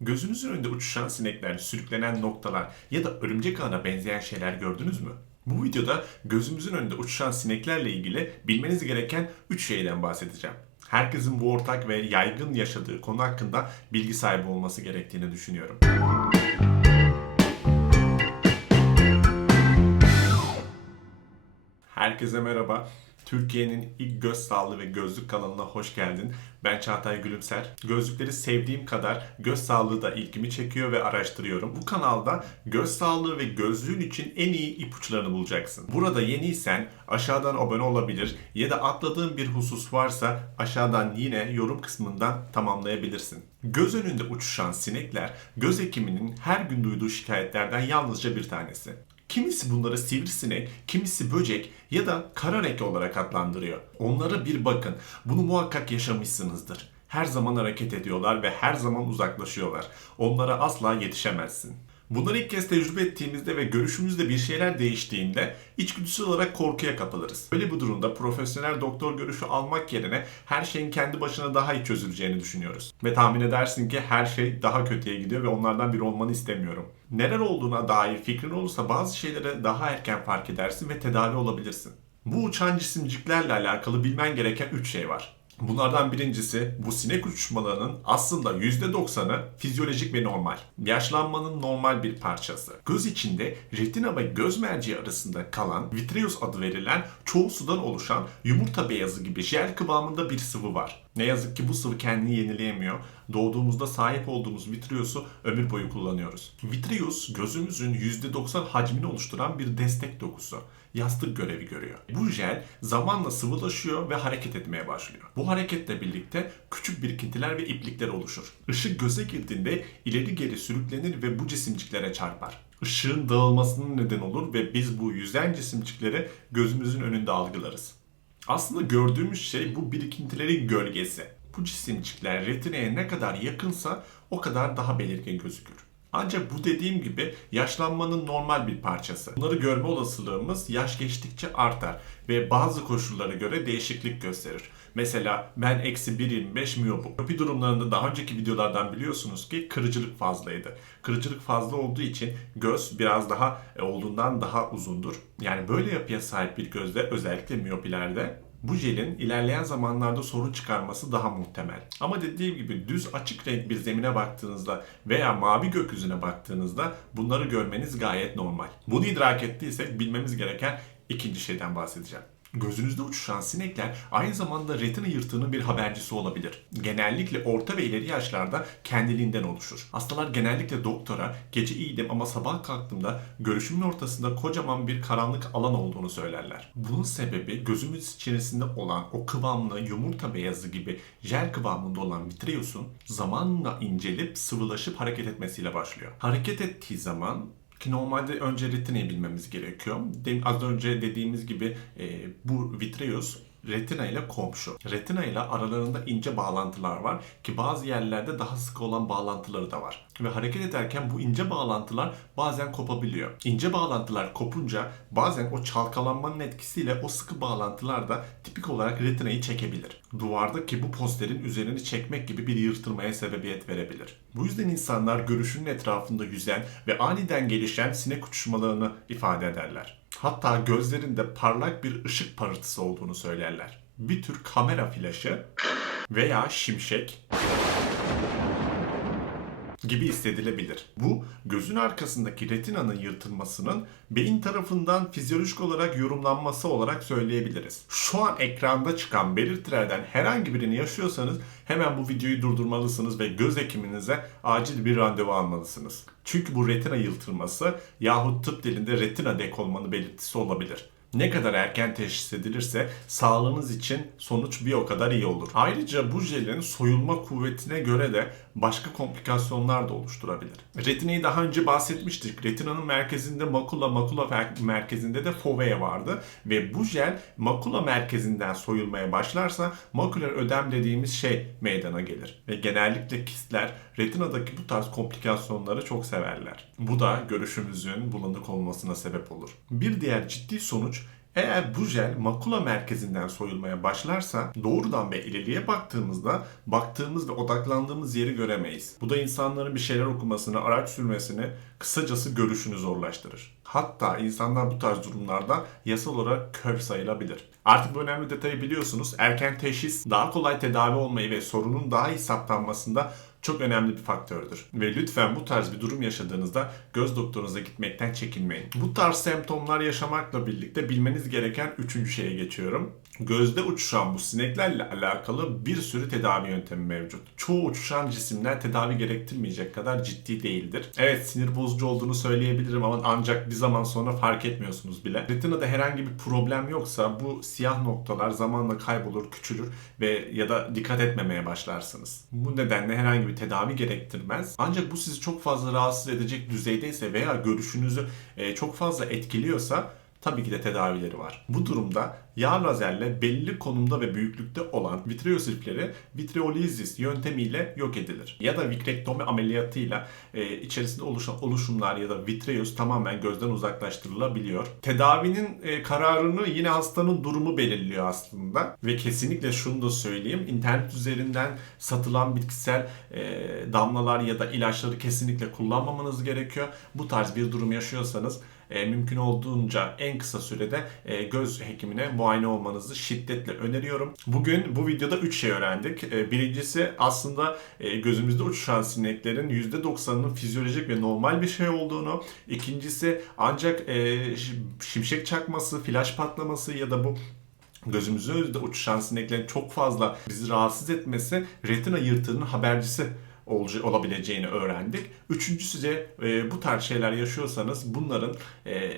Gözünüzün önünde uçuşan sinekler, sürüklenen noktalar ya da örümcek ağına benzeyen şeyler gördünüz mü? Bu videoda gözümüzün önünde uçuşan sineklerle ilgili bilmeniz gereken 3 şeyden bahsedeceğim. Herkesin bu ortak ve yaygın yaşadığı konu hakkında bilgi sahibi olması gerektiğini düşünüyorum. Herkese merhaba. Türkiye'nin ilk göz sağlığı ve gözlük kanalına hoş geldin. Ben Çağatay Gülümser. Gözlükleri sevdiğim kadar göz sağlığı da ilgimi çekiyor ve araştırıyorum. Bu kanalda göz sağlığı ve gözlüğün için en iyi ipuçlarını bulacaksın. Burada yeniysen aşağıdan abone olabilir ya da atladığın bir husus varsa aşağıdan yine yorum kısmından tamamlayabilirsin. Göz önünde uçuşan sinekler göz hekiminin her gün duyduğu şikayetlerden yalnızca bir tanesi. Kimisi bunları sivrisinek, kimisi böcek ya da kara olarak adlandırıyor. Onlara bir bakın. Bunu muhakkak yaşamışsınızdır. Her zaman hareket ediyorlar ve her zaman uzaklaşıyorlar. Onlara asla yetişemezsin. Bunları ilk kez tecrübe ettiğimizde ve görüşümüzde bir şeyler değiştiğinde içgüdüsel olarak korkuya kapılırız. Böyle bir durumda profesyonel doktor görüşü almak yerine her şeyin kendi başına daha iyi çözüleceğini düşünüyoruz. Ve tahmin edersin ki her şey daha kötüye gidiyor ve onlardan biri olmanı istemiyorum. Neler olduğuna dair fikrin olursa bazı şeyleri daha erken fark edersin ve tedavi olabilirsin. Bu uçan cisimciklerle alakalı bilmen gereken 3 şey var. Bunlardan birincisi bu sinek uçuşmalarının aslında %90'ı fizyolojik ve normal. Yaşlanmanın normal bir parçası. Göz içinde retina ve göz merceği arasında kalan vitreous adı verilen çoğu sudan oluşan yumurta beyazı gibi jel kıvamında bir sıvı var. Ne yazık ki bu sıvı kendini yenileyemiyor. Doğduğumuzda sahip olduğumuz vitreous'u ömür boyu kullanıyoruz. Vitreous gözümüzün %90 hacmini oluşturan bir destek dokusu yastık görevi görüyor. Bu jel zamanla sıvılaşıyor ve hareket etmeye başlıyor. Bu hareketle birlikte küçük birikintiler ve iplikler oluşur. Işık göze girdiğinde ileri geri sürüklenir ve bu cisimciklere çarpar. Işığın dağılmasının neden olur ve biz bu yüzen cisimcikleri gözümüzün önünde algılarız. Aslında gördüğümüz şey bu birikintilerin gölgesi. Bu cisimcikler retineye ne kadar yakınsa o kadar daha belirgin gözükür. Ancak bu dediğim gibi yaşlanmanın normal bir parçası. Bunları görme olasılığımız yaş geçtikçe artar ve bazı koşullara göre değişiklik gösterir. Mesela ben eksi 1.25 miyopum. Miyopi durumlarında daha önceki videolardan biliyorsunuz ki kırıcılık fazlaydı. Kırıcılık fazla olduğu için göz biraz daha e, olduğundan daha uzundur. Yani böyle yapıya sahip bir gözde özellikle miyopilerde bu jelin ilerleyen zamanlarda sorun çıkarması daha muhtemel. Ama dediğim gibi düz açık renk bir zemine baktığınızda veya mavi gökyüzüne baktığınızda bunları görmeniz gayet normal. Bunu idrak ettiysek bilmemiz gereken ikinci şeyden bahsedeceğim. Gözünüzde uçuşan sinekler aynı zamanda retina yırtığının bir habercisi olabilir. Genellikle orta ve ileri yaşlarda kendiliğinden oluşur. Hastalar genellikle doktora gece iyiydim ama sabah kalktığımda görüşümün ortasında kocaman bir karanlık alan olduğunu söylerler. Bunun sebebi gözümüz içerisinde olan o kıvamlı yumurta beyazı gibi jel kıvamında olan vitreosun zamanla incelip sıvılaşıp hareket etmesiyle başlıyor. Hareket ettiği zaman ki normalde önce retinayı bilmemiz gerekiyor. Az önce dediğimiz gibi e, bu vitreous retina ile komşu. Retina ile aralarında ince bağlantılar var ki bazı yerlerde daha sıkı olan bağlantıları da var. Ve hareket ederken bu ince bağlantılar bazen kopabiliyor. İnce bağlantılar kopunca bazen o çalkalanmanın etkisiyle o sıkı bağlantılar da tipik olarak retinayı çekebilir. Duvardaki bu posterin üzerini çekmek gibi bir yırtılmaya sebebiyet verebilir. Bu yüzden insanlar görüşünün etrafında yüzen ve aniden gelişen sinek uçuşmalarını ifade ederler. Hatta gözlerinde parlak bir ışık parıltısı olduğunu söylerler. Bir tür kamera flaşı veya şimşek gibi hissedilebilir. Bu gözün arkasındaki retinanın yırtılmasının beyin tarafından fizyolojik olarak yorumlanması olarak söyleyebiliriz. Şu an ekranda çıkan belirtilerden herhangi birini yaşıyorsanız hemen bu videoyu durdurmalısınız ve göz hekiminize acil bir randevu almalısınız. Çünkü bu retina yırtılması yahut tıp dilinde retina dekolmanı belirtisi olabilir. Ne kadar erken teşhis edilirse sağlığınız için sonuç bir o kadar iyi olur. Ayrıca bu jelin soyulma kuvvetine göre de başka komplikasyonlar da oluşturabilir. Retinayı daha önce bahsetmiştik. Retinanın merkezinde makula, makula merkezinde de fovea vardı ve bu jel makula merkezinden soyulmaya başlarsa maküler ödem dediğimiz şey meydana gelir. Ve genellikle kistler retinadaki bu tarz komplikasyonları çok severler. Bu da görüşümüzün bulanık olmasına sebep olur. Bir diğer ciddi sonuç Eğer bu jel makula merkezinden soyulmaya başlarsa doğrudan ve ileriye baktığımızda baktığımız ve odaklandığımız yeri göremeyiz. Bu da insanların bir şeyler okumasını, araç sürmesini, kısacası görüşünü zorlaştırır. Hatta insanlar bu tarz durumlarda yasal olarak kör sayılabilir. Artık bu önemli detayı biliyorsunuz. Erken teşhis daha kolay tedavi olmayı ve sorunun daha iyi saptanmasında çok önemli bir faktördür. Ve lütfen bu tarz bir durum yaşadığınızda göz doktorunuza gitmekten çekinmeyin. Bu tarz semptomlar yaşamakla birlikte bilmeniz gereken üçüncü şeye geçiyorum. Gözde uçuşan bu sineklerle alakalı bir sürü tedavi yöntemi mevcut. Çoğu uçuşan cisimler tedavi gerektirmeyecek kadar ciddi değildir. Evet sinir bozucu olduğunu söyleyebilirim ama ancak bir zaman sonra fark etmiyorsunuz bile. Retinada herhangi bir problem yoksa bu siyah noktalar zamanla kaybolur, küçülür ve ya da dikkat etmemeye başlarsınız. Bu nedenle herhangi bir tedavi gerektirmez. Ancak bu sizi çok fazla rahatsız edecek düzeydeyse veya görüşünüzü e, çok fazla etkiliyorsa tabii ki de tedavileri var. Bu durumda yağ lazerle belli konumda ve büyüklükte olan vitreosirpleri vitreolizis yöntemiyle yok edilir. Ya da vitrektomi ameliyatıyla e, içerisinde oluşan oluşumlar ya da vitreus tamamen gözden uzaklaştırılabiliyor. Tedavinin e, kararını yine hastanın durumu belirliyor aslında. Ve kesinlikle şunu da söyleyeyim. internet üzerinden satılan bitkisel e, damlalar ya da ilaçları kesinlikle kullanmamanız gerekiyor. Bu tarz bir durum yaşıyorsanız e, mümkün olduğunca en kısa sürede e, göz hekimine muayene olmanızı şiddetle öneriyorum. Bugün bu videoda 3 şey öğrendik. E, birincisi aslında e, gözümüzde uçuşan sineklerin %90'ının fizyolojik ve normal bir şey olduğunu. İkincisi ancak e, şimşek çakması, flash patlaması ya da bu gözümüzün önünde uçuşan sineklerin çok fazla bizi rahatsız etmesi retina yırtığının habercisi olabileceğini öğrendik. Üçüncüsü de e, bu tarz şeyler yaşıyorsanız bunların e,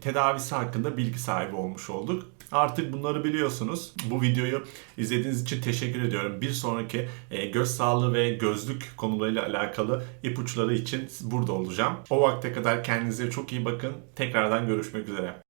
tedavisi hakkında bilgi sahibi olmuş olduk. Artık bunları biliyorsunuz. Bu videoyu izlediğiniz için teşekkür ediyorum. Bir sonraki e, göz sağlığı ve gözlük konularıyla alakalı ipuçları için burada olacağım. O vakte kadar kendinize çok iyi bakın. Tekrardan görüşmek üzere.